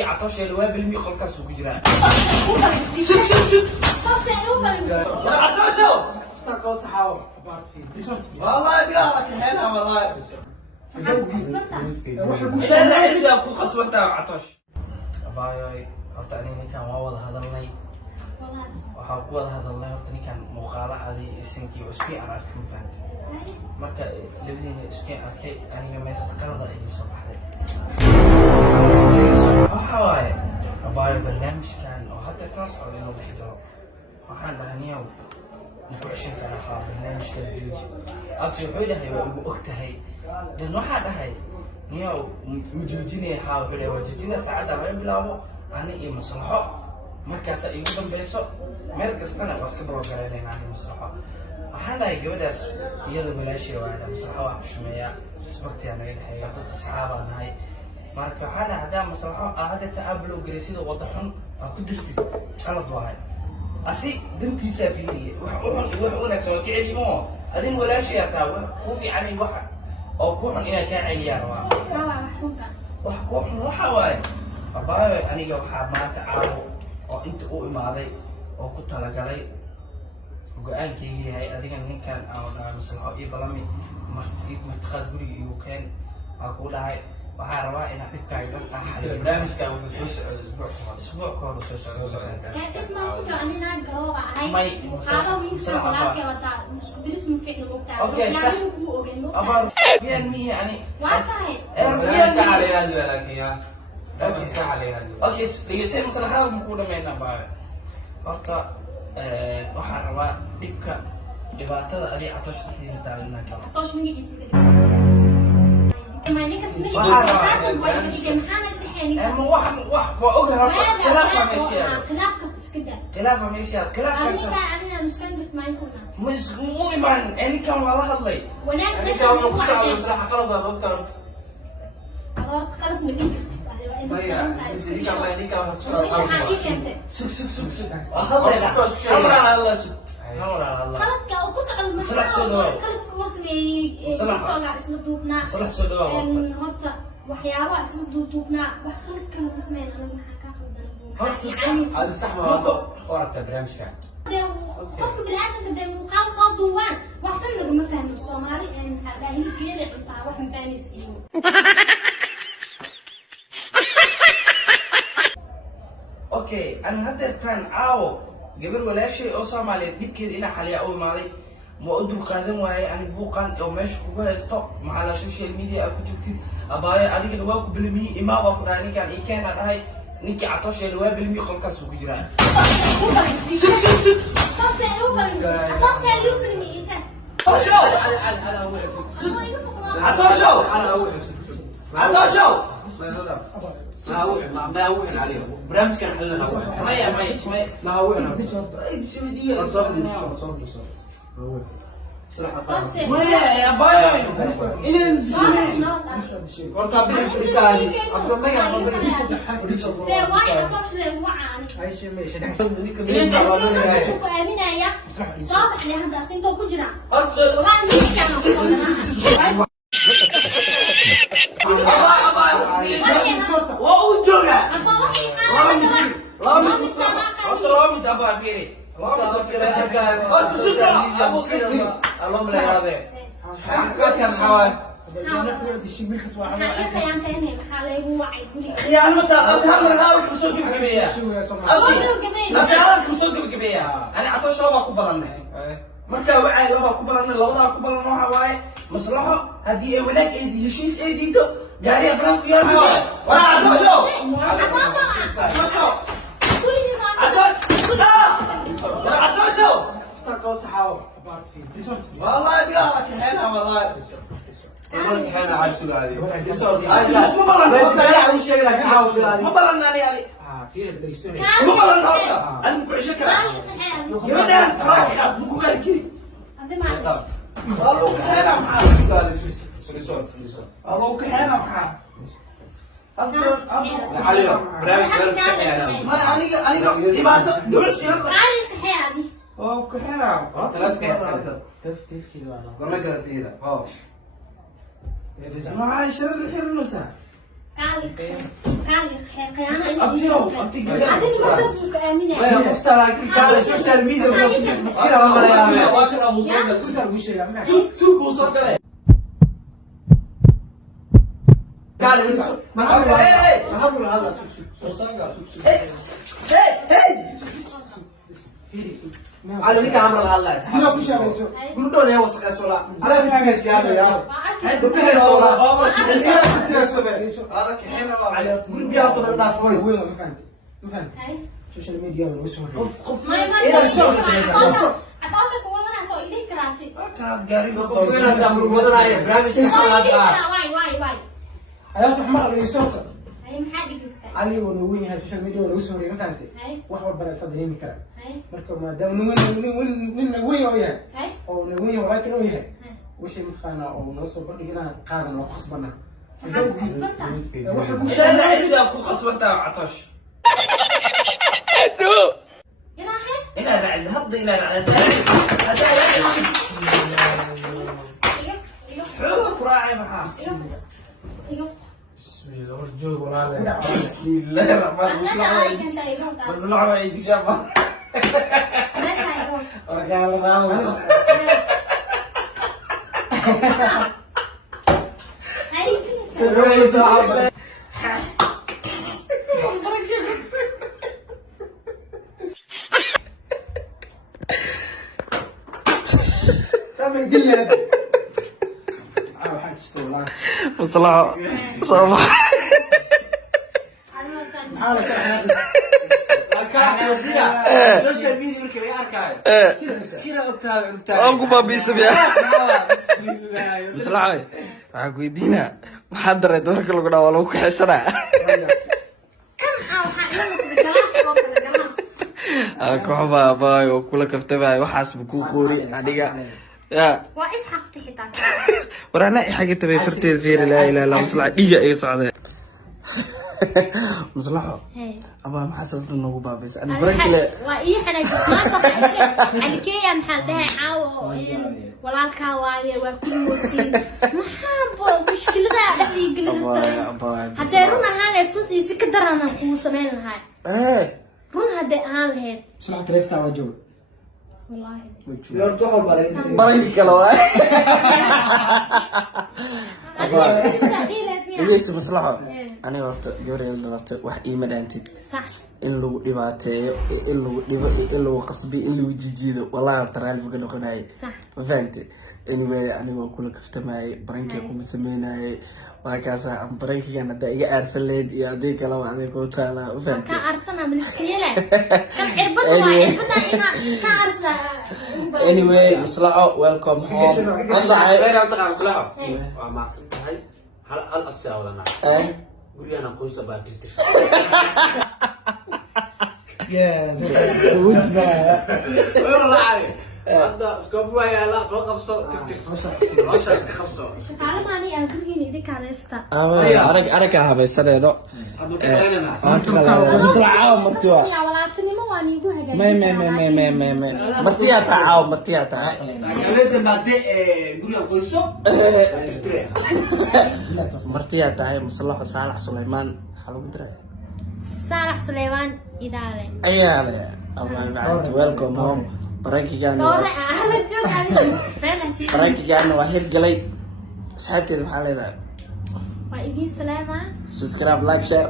نيكي عطوش الواب المي خلقها سوق جيران عطوشو افتكروا صحاوة والله بيعرك هنا والله والله لا سيدا كو خصبتها عطوش باي horta aniga ninkan waa wada hadalnay waxaa ku wada hadalnay horta ninkan muuqaalacadii isinkii oo isku ararkay ma fahamtay marka labadiina isku arkay aniga meeshaas qalada iga soo baxday waxa waaye abaayo barnaamijkan oo hadda kala socda inuu dhex galo waxaan dhahay niyow muku ceshan karaa haa barnaamijkaas jooji absi wuxuu dhahay waa igu og tahay dan waxaa dhahay niyow ma joojinaya haa wuxuu dhahay waa joojinaya saacadda laga bilaabo أنا إيه مصلحة مركز يقولون بيسو مركز أنا بس كبر وجرينا يعني مصلحة أحنا يجودس يلا بلا شيء واحد مصلحة واحد شوية سبقتي أنا إلى هاي أصحاب أنا هاي مركز أحنا هذا مصلحة هذا تعبلو جريسيد وضحهم قدرتي أنا ضواهي أسي دمتي سافيني وحنا سوى كعلي مو أدين ولا شيء تاو كوفي علي واحد أو كوحن إلى كان عليان وحكوحن وحواي abaayo aniga waxaa maanta caawo oo inta u imaaday oo ku talagalay go'aankayga yahay adiga ninkan aan maslaxo iyo balami martiqaad guriga igu keen aan ku dhahay waxaa rabaa inaan dhibkaaga dhan aan xaliyo barnaamijkan wuxuu soo socday isbuuc ka hor soo socda اوكي صح ابار فين مية يعني اوكي ليسين مثلا هذا مقولة مينا باي horta waxaan rabaa dhibka dhibaatada adiga catosh dhexdeeda taalinaa karo catosh magaciisa wax waa ogahay horta khilaafa meesha khilaafa meesha muu imaan ninkan waa la hadlay waxyaabaha isla duuduubnaa wax khalad kale ma sameyn aniga maxaa ka qaldan هذا صح ما ورقة برنامجك qofka bini'aadamka dee muuqaal soo duubaan wax dhan laguma fahmo soomaali maxaa dhahay hilib geeri cuntaa wax ma fahmaysa iyo okay ana hadeertaan caawo gabar walaashay oo Soomaaliyeed dhibkeeda ina xaliya oo imaaday ma u dul qaadan waaye ani buuqan oo meesha kugu haysto maxaa social media ku jirtid abaayo adiga waa ku bilmi imaa waa ku dhahay ninkan ii keena dhahay ninki catosh ee waa bilmi qolkaas ku jiraan ما وحن عليه برامج كان حلنا ما هو يا باي اللهم لا يابي كان حوال يا المتى أفهم هذا مسوق بكبية أنا مسوق بكبية أنا عطش لما كبرنا مركا وعي لما كبرنا لوضع كبرنا هواي مصلحة هذه ولاد أيدي شيء أيدي ده جاري أبرز يا هواي وأنا عطشوا عطشوا افتكروا صحاوة والله بيعرك هنا والله والله كحنا عايش سؤالي مو برا الشيء لك صحاوة سؤالي مو برا أنا يعني في ليسون مو برا النهارده أنا مو شكرا يا بدان صراحة مو غير كذي والله كحنا محا سؤالي سوري والله كحنا محا عليو برامج بلد صحي أنا ما أنا إبادة دروس يلا أوه كحنا ثلاث كاس تفتيف كيلو أنا قرنا قدرت هذا أوه ما عايش الخير النساء ويا مفترى قال السوشيال ميديا مسكينه والله يا قال ما حبل هذا على ليك عمر الله ما في شيء يسوي قولوا دون يا وسخ سولا على فكره سيابه يا هذا كحيل قول بيعطوا الناس هوي وين ما فهمت السوشيال ميديا والوسوس قف ما إذا شو عطاشك وانا سو إليه كراسي كانت قاري قف وين هذا مدري برامج سو إليه هذا كرا واي انا تحمر على يسوق هاي محادي قصة علي ونوين هاي السوشيال ميديا والوسوس ما فهمت هاي wax walba la sadeeyay kara هاي marka maadaama nin weyn oo yahay هاي oo weyn walaakin oo yahay wixii midqaana oo noo soo bandhigana qaadan oo khasbana شارع سيدا كو خصبتها عطش يلا هاي الى رعد هض الى رعد هذا حروف راعي محاس بسم الله ورجوه ولا بسم الله الرحمن الرحيم بس لعبه يتشابه رجال سروري صاحب سامي الدنيا حد استولى مصلحة صباح معانا شرح السوشيال ميديا مركب يا اركاي مسكينه اكتاب أنكو بابي سبيا بسم الله مصلحة waxaan ku weydiinaa maxaa dareed marka lagu dhawo lagu kaxaysanaa kooxba baay oo kula kaftamay waxaas ma kuu qoori aniga ya war ana xaga tabay farteed fiir laa ilaaha illa maslaxa dhiga ay socdeen maslaxo abaa maxaas dhan ugu baabaysa ani barankle waa ii xanaajis maanta waxaa alkeeya maxaa dhahay caawo walaalkaa waaye waa ku moosin maxaa mushkilada dhexdii gelin haddee run ahaan lahayd sus iyo si ka daran aan kuu samayn lahaa run haddee ahaan lahayd صلاة تلفت على وجهه wallaahi لو تروحوا بريد baranki kale waay dhegeysi maslaxo aniga horta gabareyda dhalatay wax iima dhaantid sax in lagu dhibaateeyo in lagu dhibo in lagu qasbiyo in lagu jijiido wallahi horta raalli ka noqonayay sax ma fahantay anyway anigoo kula kaftamayay barankiga kuma sameynayay waa kaasa aan barankigan haddaa iga aarsan lahayd iyo haddii kaleba aday kuu taalaa ma ka fahantay arsana maniskiyele kan cirbad waa cirbada inaa ka arsa anyway maslaxo welcome home ansaxay انا انطق على مصلحه وما حسبت هاي هل الاقصى ولا نعم قول لي انا قوسه بقى ترتر يا والله عليك هذا سكوب ويا لا سوق قبصه ترتر ما شاء الله خبصه shaqaale maani aan gurigeena idinka haysta arag kala habaysaneedo هذا كلنا maslaxa martiwa walaaltinimo waa niigu martiyaa taa caaw martiyaa taa قالت ما دي قول لي قوسه ترتر martiyaa tahay maslaxo saalax sulaymaan waxaa lagu diray saalax suleymaan idaale ayaale allah macanta welcome home barankigan doore ahla joog adiga barankigan waa hirgalay asxaabteeda maxaa leedahay waa idiin salaamaa subscribe like share